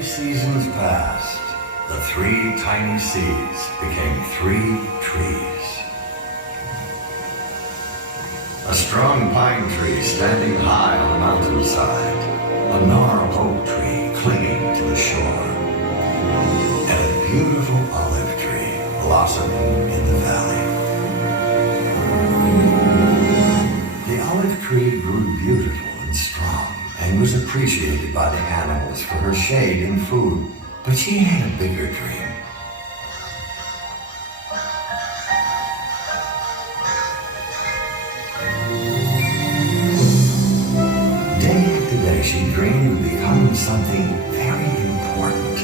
many seasons passed, the three tiny seeds became three trees. A strong pine tree standing high on the mountainside, a gnarled oak tree clinging to the shore, and a beautiful olive tree blossoming in the valley. The olive tree grew beautiful and strong and was appreciated by the animals for her shade and food, but she had a bigger dream. She dreamed of becoming something very important,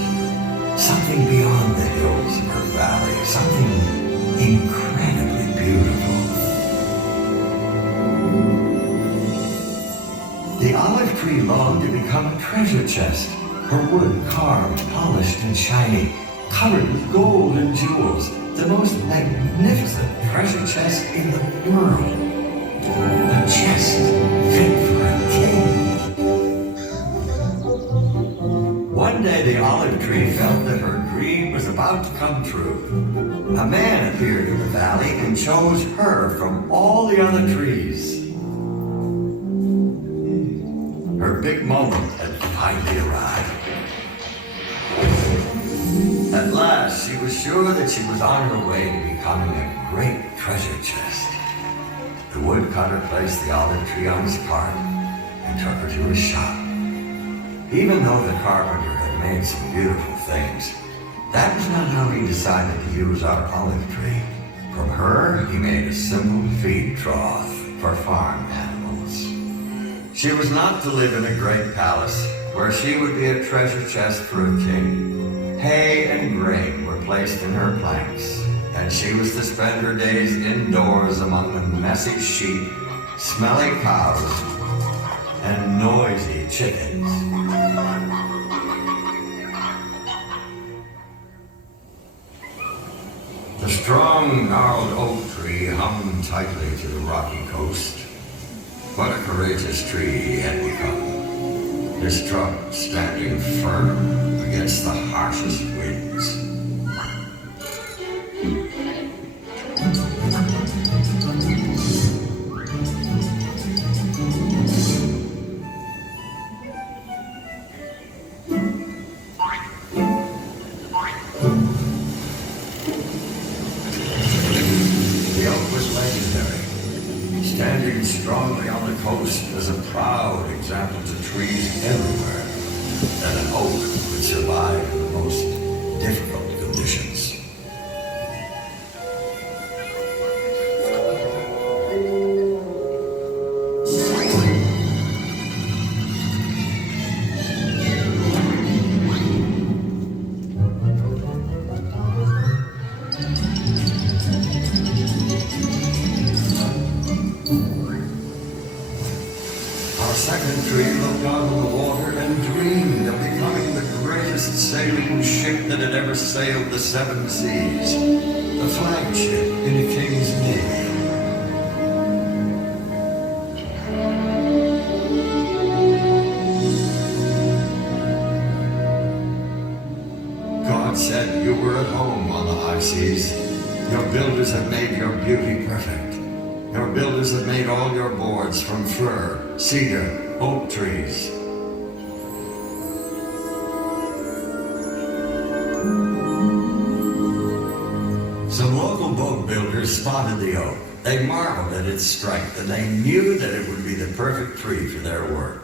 something beyond the hills of her valley, something incredibly beautiful. The olive tree longed to become a treasure chest, her wood carved, polished, and shiny, covered with gold and jewels, the most magnificent treasure chest in the world. A chest fit for a king. One day the olive tree felt that her dream was about to come true. A man appeared in the valley and chose her from all the other trees. Her big moment had finally arrived. At last, she was sure that she was on her way to becoming a great treasure chest. The woodcutter placed the olive tree on his cart and took her to his shop. Even though the carpenter had made some beautiful things, that was not how he decided to use our olive tree. From her, he made a simple feed trough for farm animals. She was not to live in a great palace where she would be a treasure chest for a king. Hay and grain were placed in her planks, and she was to spend her days indoors among the messy sheep, smelly cows, and noisy chickens. The strong, gnarled oak tree hung tightly to the rocky coast. What a courageous tree he had become, his trunk standing firm against the harshest winds. Standing strongly on the coast as a proud example to trees everywhere that an oak could survive in the most difficult conditions. Second tree looked out on the water and dreamed of becoming the greatest sailing ship that had ever sailed the seven seas, the flagship in a king's navy. God said you were at home on the high seas. Your builders have made your beauty perfect. Your builders have made all your boards from fir, cedar, oak trees. Some local boat builders spotted the oak. They marveled at its strength, and they knew that it would be the perfect tree for their work.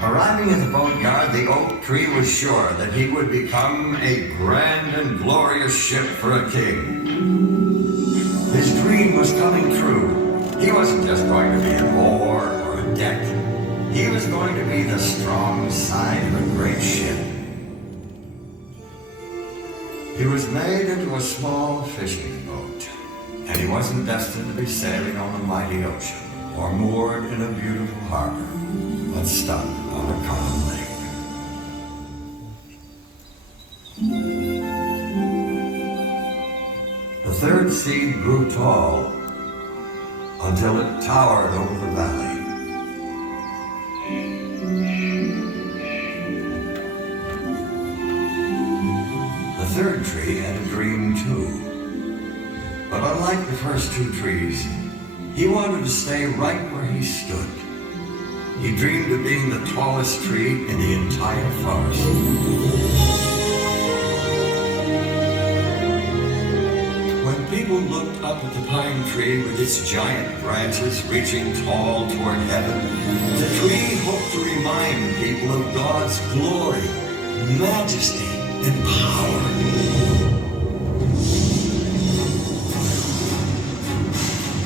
Arriving at the boatyard, the oak tree was sure that he would become a grand and glorious ship for a king. His dream was coming true. He wasn't just going to be an oar or a deck. He was going to be the strong side of a great ship. He was made into a small fishing boat, and he wasn't destined to be sailing on the mighty ocean or moored in a beautiful harbor, but stuck on a common lake. The third seed grew tall until it towered over the valley. The third tree had a dream too, but unlike the first two trees, he wanted to stay right where he stood. He dreamed of being the tallest tree in the entire forest. When people looked up at the pine tree with its giant branches reaching tall toward heaven, the tree hoped to remind people of God's glory, majesty, and power.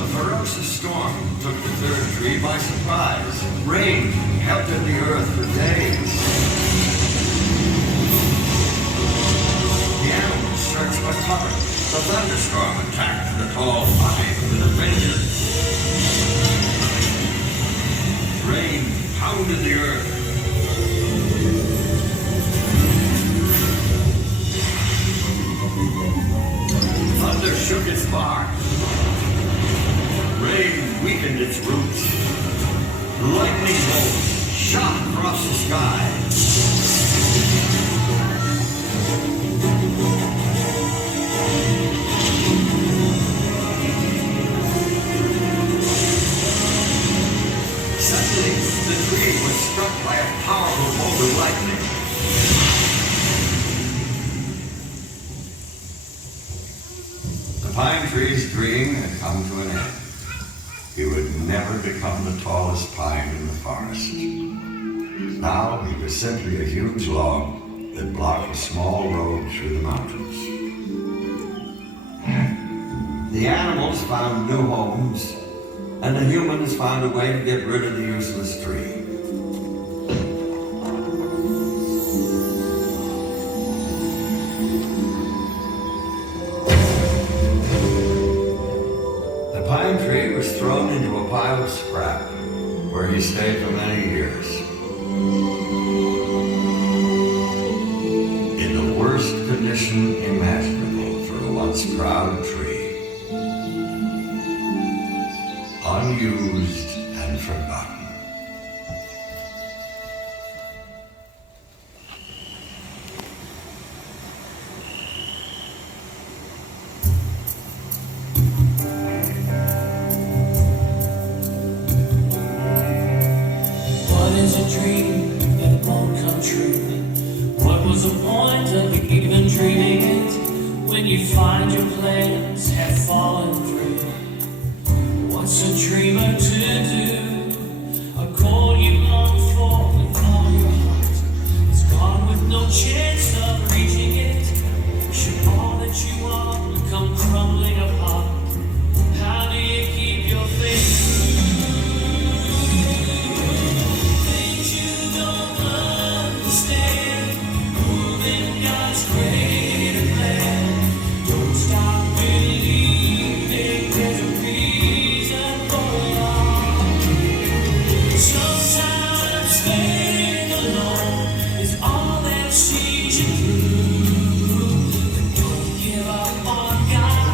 A ferocious storm took the third tree by surprise. Rain pelted the earth for days. The animals searched for cover. The thunderstorm attacked the tall pine with a vengeance. Rain pounded the earth. Thunder shook its bark. Rain weakened its roots. Lightning bolts shot across the sky. Suddenly, the tree was struck by a powerful bolt of lightning. The pine tree's dream had come to an end. He would never become the tallest pine in the forest. Now he was simply a huge log that blocked a small road through the mountains. The animals found new homes, and the humans found a way to get rid of the useless tree. The pine tree was thrown into a pile of scrap, where he stayed for many years. In the worst condition imaginable for a once proud tree. Unused and forgotten. What is a dream that won't come true? What was the point of even dreaming it when you find your plans have fallen through? What's a dreamer to do? A goal you long for with all your heart is gone with no chance of reaching it. Should all that you want come crumbling apart, how do you keep your faith? Things you don't understand, moving God's greater plan. Don't stop believing there's a reason for it all. Sometimes staying alone is all that sees you through. But don't give up on God.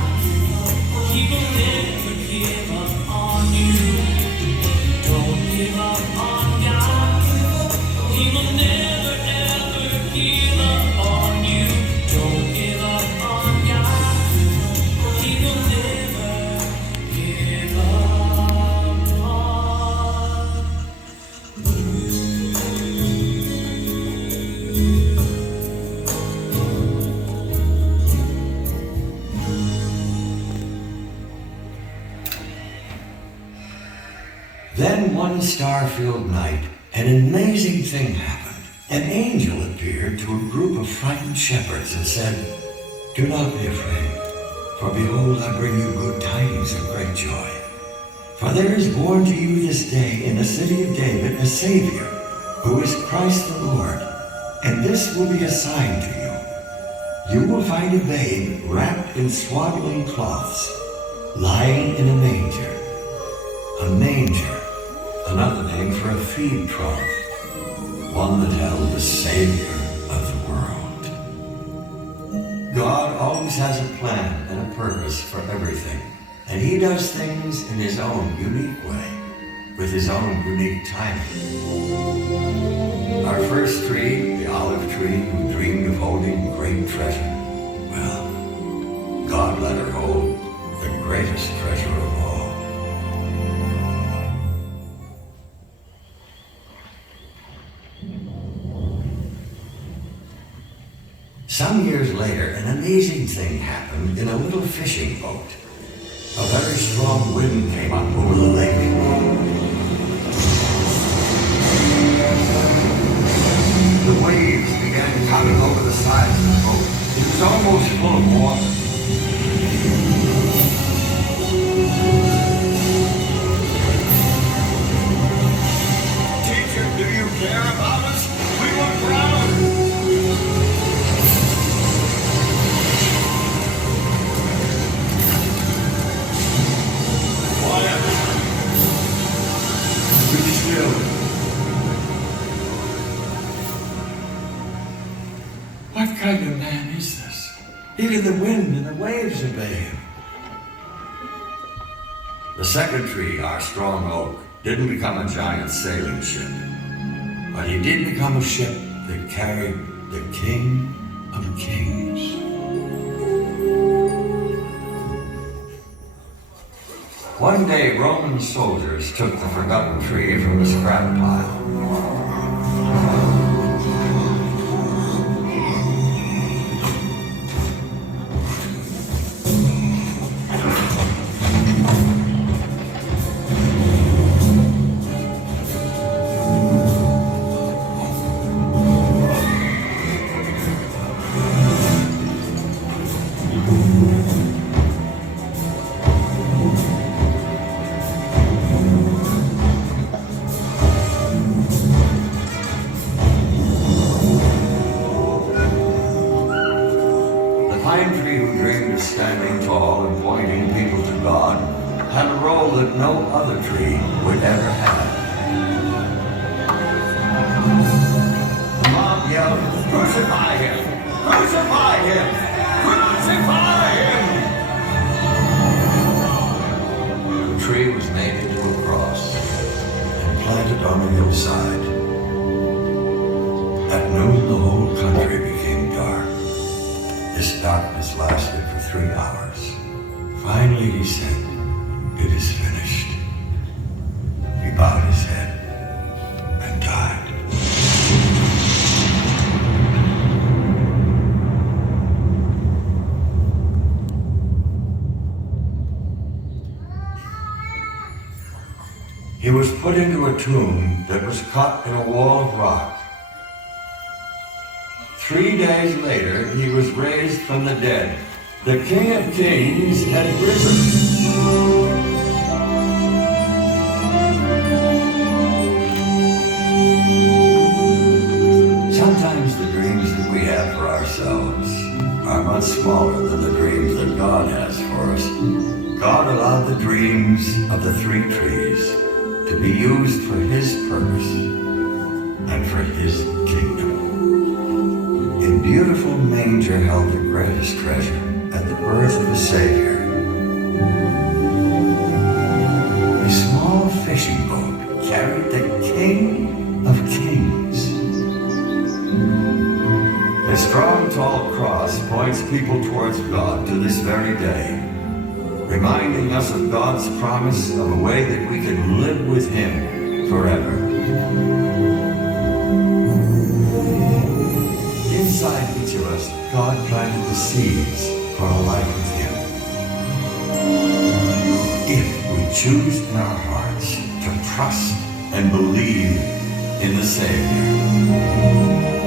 He will never give up on you. Don't give up on God. He will never ever give up on you. Don't give up on God. He will never give up on Then one star-filled night, an amazing thing happened. An angel appeared to a group of frightened shepherds and said, "Do not be afraid, for behold, I bring you good tidings of great joy. For there is born to you this day in the city of David a Savior, who is Christ the Lord. And this will be a sign to you. you will find a babe wrapped in swaddling cloths, lying in a manger. A manger, another name for a feed trough, one that held the Savior of the world. God always has a plan and a purpose for everything, and he does things in his own unique way, with his own unique timing. Our first tree, the olive tree who dreamed of holding great treasure, well, God let her hold the greatest treasure of all. Some years later, an amazing thing happened in a little fishing boat. A very strong wind came up over the lake. The waves began coming over the sides of the boat. It was almost full of water. Teacher, do you care about us? We will drown. Quiet. Be still. What kind of man is this? Even the wind and the waves obey him. The second tree, our strong oak, didn't become a giant sailing ship, but he did become a ship that carried the King of Kings. One day, Roman soldiers took the forgotten tree from the scrap pile. The pine tree who dreamed of standing tall and pointing people to God had a role that no other tree would ever have. The mob yelled, "Crucify him! Crucify him! Crucify him!" The tree was made into a cross and planted on the hillside. At noon, the whole country became dark. This darkness lasted for 3 hours. Finally, he said, "It is finished." He bowed his head and died. He was put into a tomb that was cut in a wall of rock. 3 days later, he was raised from the dead. The King of Kings had risen. Sometimes the dreams that we have for ourselves are much smaller than the dreams that God has for us. God allowed the dreams of the 3 trees to be used for his purpose and for his kingdom. A beautiful manger held the greatest treasure at the birth of the Savior. A small fishing boat carried the King of Kings. A strong, tall cross points people towards God to this very day, reminding us of God's promise of a way that we can live with him forever. Inside each of us, God planted the seeds for a life with him. If we choose in our hearts to trust and believe in the Savior.